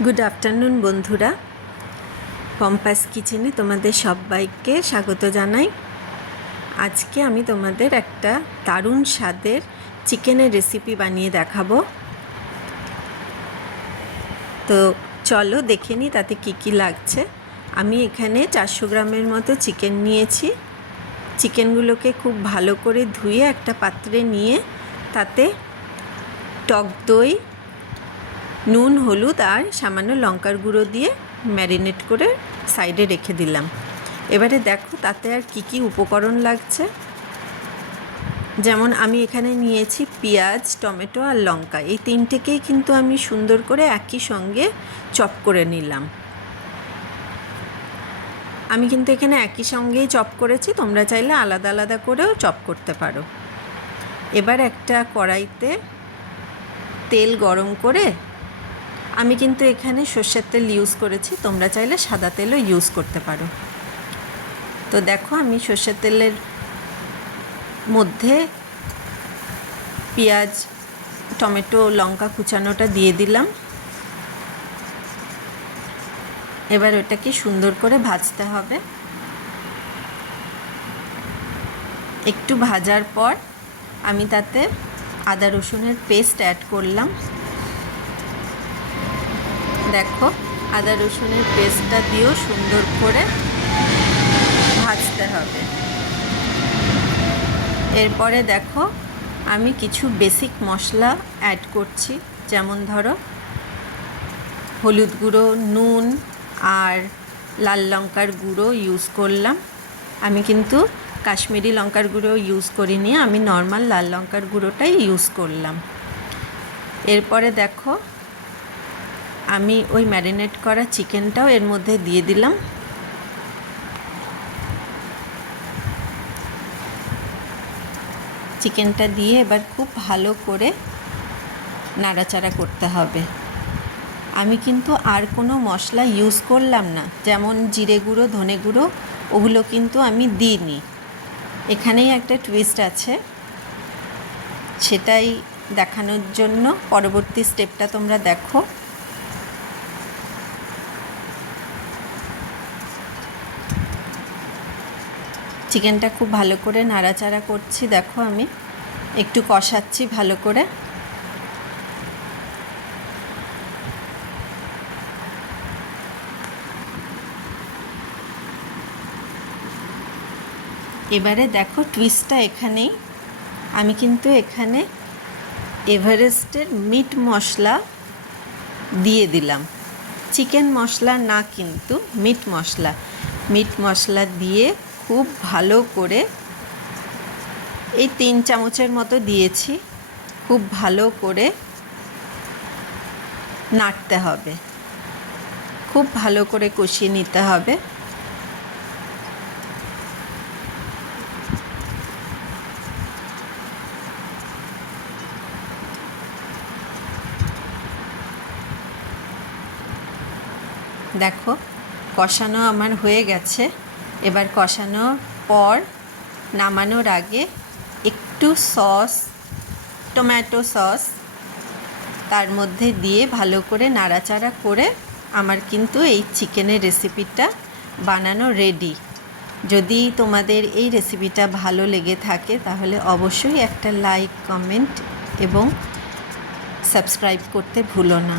Good afternoon বন্ধুরা, পম্পাস কিচেনে তোমাদের সবাইকে স্বাগত জানাই। আজকে আমি তোমাদের একটা দারুণ স্বাদের চিকেনের রেসিপি বানিয়ে দেখাবো। তো চলো দেখে নিই তাতে কী কী লাগছে। আমি এখানে 400 গ্রামের মতো চিকেন নিয়েছি। চিকেনগুলোকে খুব ভালো করে ধুয়ে একটা পাত্রে নিয়ে তাতে টক দই, নুন, হলুদ আর সামান্য লঙ্কার গুঁড়ো দিয়ে ম্যারিনেট করে সাইডে রেখে দিলাম। এবারে দেখো তাতে আর কি কি উপকরণ লাগছে। যেমন আমি এখানে নিয়েছি পেঁয়াজ, টমেটো আর লঙ্কা। এই তিনটেকেই কিন্তু আমি সুন্দর করে একই সঙ্গে চপ করে নিলাম। আমি কিন্তু এখানে একই সঙ্গেই চপ করেছি, তোমরা চাইলে আলাদা আলাদা করেও চপ করতে পারো। এবার একটা কড়াইতে তেল গরম করে, আমি কিন্তু এখানে সর্ষের তেল ইউজ করেছি, তোমরা চাইলে সাদা তেলও ইউজ করতে পারো। তো দেখো আমি সর্ষের তেলের মধ্যে পেঁয়াজ, টমেটো, লঙ্কা কুচানোটা দিয়ে দিলাম। এবার ওটাকে সুন্দর করে ভাজতে হবে। একটু ভাজার পর আমি তাতে আদা রসুনের পেস্ট অ্যাড করলাম। দেখো আদা রসুনের পেস্টটা দিয়েও সুন্দর করে ভাজতে হবে। এরপরে দেখো আমি কিছু বেসিক মশলা অ্যাড করছি, যেমন ধরো হলুদ গুঁড়ো, নুন আর লাল লঙ্কার গুঁড়ো ইউজ করলাম। আমি কিন্তু কাশ্মীরি লঙ্কার গুঁড়ো ইউজ করিনি, আমি নর্মাল লাল লঙ্কার গুঁড়োটাই ইউজ করলাম। এরপরে দেখো আমি ওই ম্যারিনেট করা চিকেনটাও এর মধ্যে দিয়ে দিলাম। চিকেনটা দিয়ে এবার খুব ভালো করে নাড়াচাড়া করতে হবে। আমি কিন্তু আর কোনো মশলা ইউজ করলাম না, যেমন জিরে গুঁড়ো, ধনে গুঁড়ো, ওগুলো কিন্তু আমি দিইনি। এখানেই একটা টুইস্ট আছে, সেটাই দেখানোর জন্য পরবর্তী স্টেপটা তোমরা দেখো। চিকেনটা খুব ভালো করে নাড়াচাড়া করছি, দেখো আমি একটু কষাচ্ছি ভালো করে। এবারে দেখো টুইস্টটা এখানেই, আমি কিন্তু এখানে এভারেস্টের মিট মশলা দিয়ে দিলাম। চিকেন মশলা না, কিন্তু মিট মশলা দিয়ে খুব ভালো করে, এই 3 চামচের মতো দিয়েছি, খুব ভালো করে নাড়তে হবে, খুব ভালো করে কষিয়ে নিতে হবে। দেখো কষানো আমার হয়ে গেছে। এবার কষানোর পর নামানোর আগে একটু সস, টমেটো সস তার মধ্যে দিয়ে ভালো করে নাড়াচাড়া করে আমার কিন্তু এই চিকেনের রেসিপিটা বানানো রেডি। যদি তোমাদের এই রেসিপিটা ভালো লেগে থাকে তাহলে অবশ্যই একটা লাইক, কমেন্ট এবং সাবস্ক্রাইব করতে ভুলো না।